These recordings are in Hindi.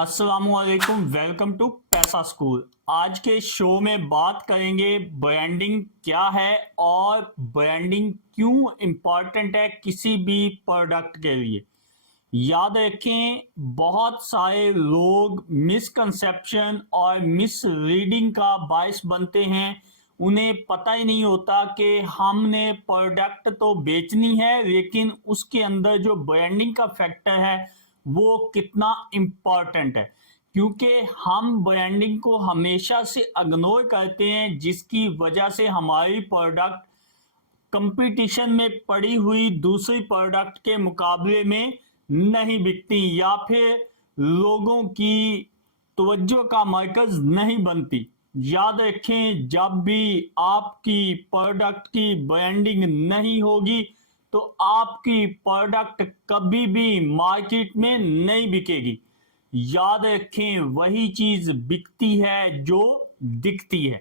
अस्सलाम वालेकुम, वेलकम टू पैसा स्कूल। आज के शो में बात करेंगे ब्रांडिंग क्या है और ब्रांडिंग क्यों इम्पॉर्टेंट है किसी भी प्रोडक्ट के लिए। याद रखें, बहुत सारे लोग मिसकंसेप्शन और मिस रीडिंग का बायस बनते हैं। उन्हें पता ही नहीं होता कि हमने प्रोडक्ट तो बेचनी है, लेकिन उसके अंदर जो ब्रांडिंग का फैक्टर है वो कितना इम्पॉर्टेंट है। क्योंकि हम ब्रांडिंग को हमेशा से इग्नोर करते हैं, जिसकी वजह से हमारी प्रोडक्ट कंपटीशन में पड़ी हुई दूसरी प्रोडक्ट के मुकाबले में नहीं बिकती या फिर लोगों की तवज्जो का मरकज नहीं बनती। याद रखें, जब भी आपकी प्रोडक्ट की ब्रांडिंग नहीं होगी तो आपकी प्रोडक्ट कभी भी मार्केट में नहीं बिकेगी। याद रखें, वही चीज बिकती है जो दिखती है।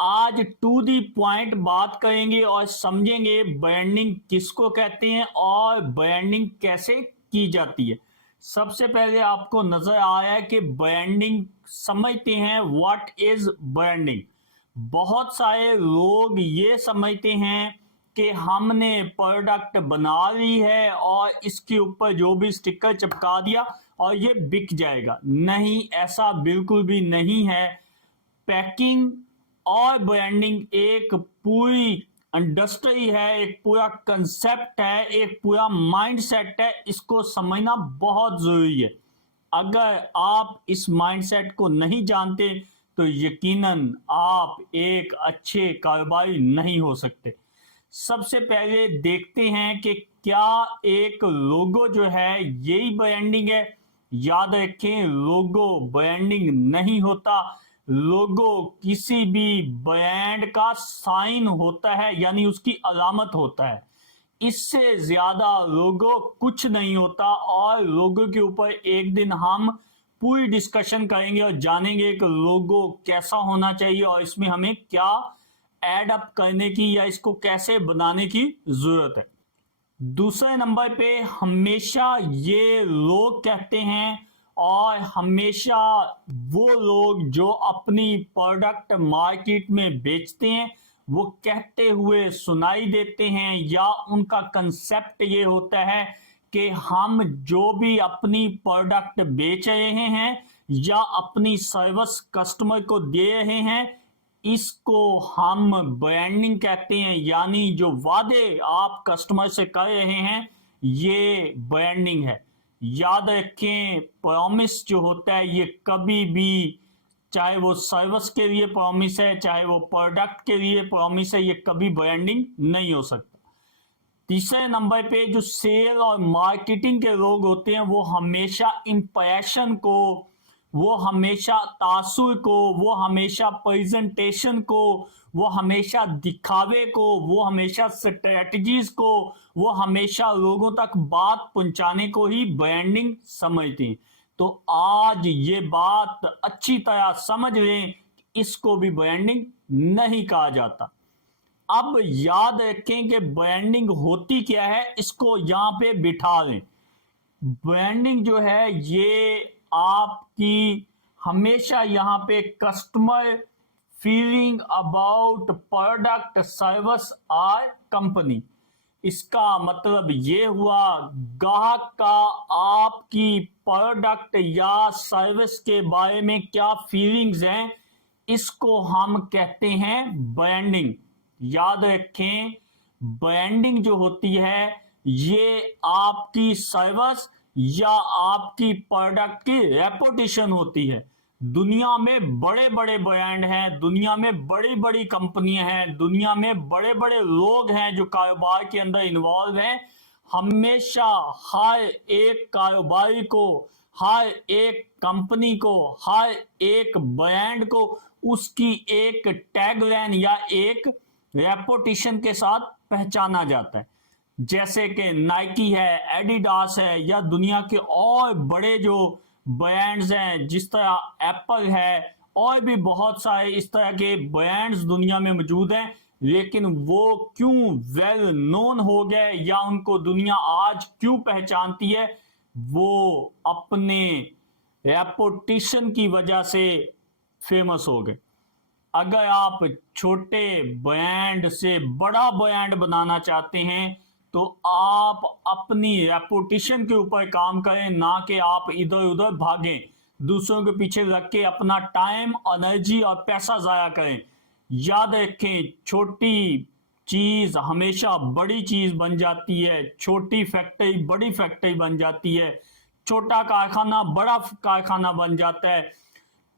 आज टू दी पॉइंट बात करेंगे और समझेंगे ब्रांडिंग किसको कहते हैं और ब्रांडिंग कैसे की जाती है। सबसे पहले आपको नजर आया कि ब्रांडिंग समझते हैं, व्हाट इज ब्रांडिंग। बहुत सारे लोग ये समझते हैं कि हमने प्रोडक्ट बना ली है और इसके ऊपर जो भी स्टिकर चिपका दिया और ये बिक जाएगा। नहीं, ऐसा बिल्कुल भी नहीं है। पैकिंग और ब्रांडिंग एक पूरी इंडस्ट्री है, एक पूरा कंसेप्ट है, एक पूरा माइंडसेट है। इसको समझना बहुत जरूरी है। अगर आप इस माइंडसेट को नहीं जानते तो यकीनन आप एक अच्छे कारोबारी नहीं हो सकते। सबसे पहले देखते हैं कि क्या एक लोगो जो है यही ब्रांडिंग है। याद रखें, लोगो ब्रांडिंग नहीं होता। लोगो किसी भी ब्रांड का साइन होता है, यानी उसकी अलामत होता है। इससे ज्यादा लोगो कुछ नहीं होता। और लोगो के ऊपर एक दिन हम पूरी डिस्कशन करेंगे और जानेंगे कि लोगो कैसा होना चाहिए और इसमें हमें क्या ऐड अप करने की या इसको कैसे बनाने की जरूरत है। दूसरे नंबर पे हमेशा ये लोग कहते हैं और हमेशा वो लोग जो अपनी प्रोडक्ट मार्केट में बेचते हैं वो कहते हुए सुनाई देते हैं, या उनका कंसेप्ट ये होता है कि हम जो भी अपनी प्रोडक्ट बेच रहे हैं या अपनी सर्विस कस्टमर को दे रहे हैं, इसको हम ब्रांडिंग कहते हैं। यानी जो वादे आप कस्टमर से कर रहे हैं ये ब्रांडिंग है। याद रखें, प्रॉमिस जो होता है ये कभी भी, चाहे वो सर्विस के लिए प्रॉमिस है चाहे वो प्रोडक्ट के लिए प्रॉमिस है, ये कभी ब्रांडिंग नहीं हो सकता। तीसरे नंबर पे जो सेल और मार्केटिंग के लोग होते हैं वो हमेशा इंप्रेशन को, वो हमेशा तासुर को, वो हमेशा प्रेजेंटेशन को, वो हमेशा दिखावे को, वो हमेशा स्ट्रेटजीज को, वो हमेशा लोगों तक बात पहुंचाने को ही ब्रांडिंग समझते हैं। तो आज ये बात अच्छी तरह समझ लें, इसको भी ब्रांडिंग नहीं कहा जाता। अब याद रखें कि ब्रांडिंग होती क्या है, इसको यहां पे बिठा लें। ब्रांडिंग जो है ये आपकी हमेशा यहाँ पे customer feeling about product service और कंपनी। इसका मतलब ये हुआ, ग्राहक का आपकी प्रोडक्ट या सर्विस के बारे में क्या फीलिंग्स हैं, इसको हम कहते हैं ब्रांडिंग। याद रखें, ब्रांडिंग जो होती है ये आपकी सर्विस या आपकी प्रोडक्ट की रेपुटेशन होती है। दुनिया में बड़े बड़े ब्रांड हैं, दुनिया में बड़ी बड़ी कंपनियां हैं, दुनिया में बड़े बड़े लोग हैं जो कारोबार के अंदर इन्वॉल्व हैं। हमेशा हर एक कारोबारी को, हर एक कंपनी को, हर एक ब्रांड को उसकी एक टैगलाइन या एक रेपुटेशन के साथ पहचाना जाता है। जैसे कि नाइकी है, एडिडास है, या दुनिया के और बड़े जो ब्रांड्स हैं जिस तरह एप्पल है, और भी बहुत सारे इस तरह के ब्रांड्स दुनिया में मौजूद हैं। लेकिन वो क्यों वेल नोन हो गए या उनको दुनिया आज क्यों पहचानती है, वो अपने रेपुटेशन की वजह से फेमस हो गए। अगर आप छोटे ब्रांड से बड़ा ब्रांड बनाना चाहते हैं तो आप अपनी रेपुटेशन के ऊपर काम करें, ना कि आप इधर उधर भागें, दूसरों के पीछे लग के अपना टाइम, एनर्जी और पैसा ज़ाया करें। याद रखें, छोटी चीज़ हमेशा बड़ी चीज़ बन जाती है, छोटी फैक्ट्री बड़ी फैक्ट्री बन जाती है, छोटा कारखाना बड़ा कारखाना बन जाता है।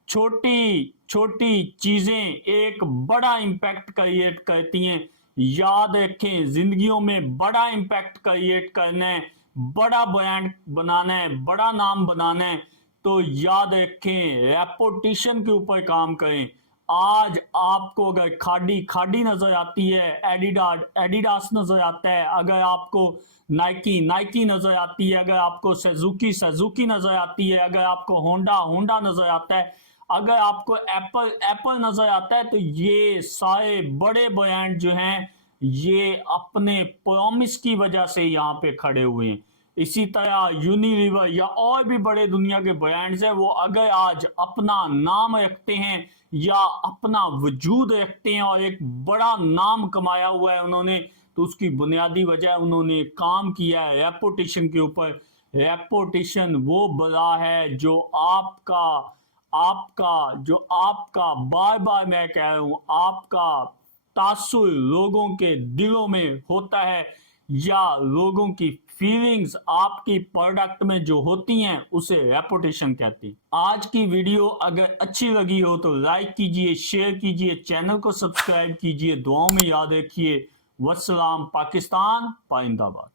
छोटी छोटी चीजें एक बड़ा इम्पैक्ट क्रिएट करती हैं। याद रखें, जिंदगियों में बड़ा इम्पैक्ट क्रिएट करना है, बड़ा ब्रांड बनाना है, बड़ा नाम बनाना है, तो याद रखें रेपुटेशन के ऊपर काम करें। आज आपको अगर खाड़ी खाड़ी नजर आती है, एडिडास एडिडास नजर आता है, अगर आपको नाइकी नाइकी नजर आती है, अगर आपको सुजुकी सुजुकी नजर आती है, अगर आपको होंडा होंडा नजर आता है, अगर आपको एप्पल एप्पल नजर आता है, तो ये सारे बड़े ब्रांड जो हैं ये अपने प्रॉमिस की वजह से यहाँ पे खड़े हुए हैं। इसी तरह यूनिलीवर या और भी बड़े दुनिया के ब्रांड्स हैं, वो अगर आज अपना नाम रखते हैं या अपना वजूद रखते हैं और एक बड़ा नाम कमाया हुआ है उन्होंने, तो उसकी बुनियादी वजह उन्होंने काम किया है रेपुटेशन के ऊपर। रेपुटेशन वो बला है जो आपका आपका बार बार मैं कह रहा हूं, आपका तासुर लोगों के दिलों में होता है, या लोगों की फीलिंग्स आपकी प्रोडक्ट में जो होती हैं उसे रेपुटेशन कहती हैं। आज की वीडियो अगर अच्छी लगी हो तो लाइक कीजिए, शेयर कीजिए, चैनल को सब्सक्राइब कीजिए, दुआओं में याद रखिए। वस्सलाम। पाकिस्तान पाइंदाबाद।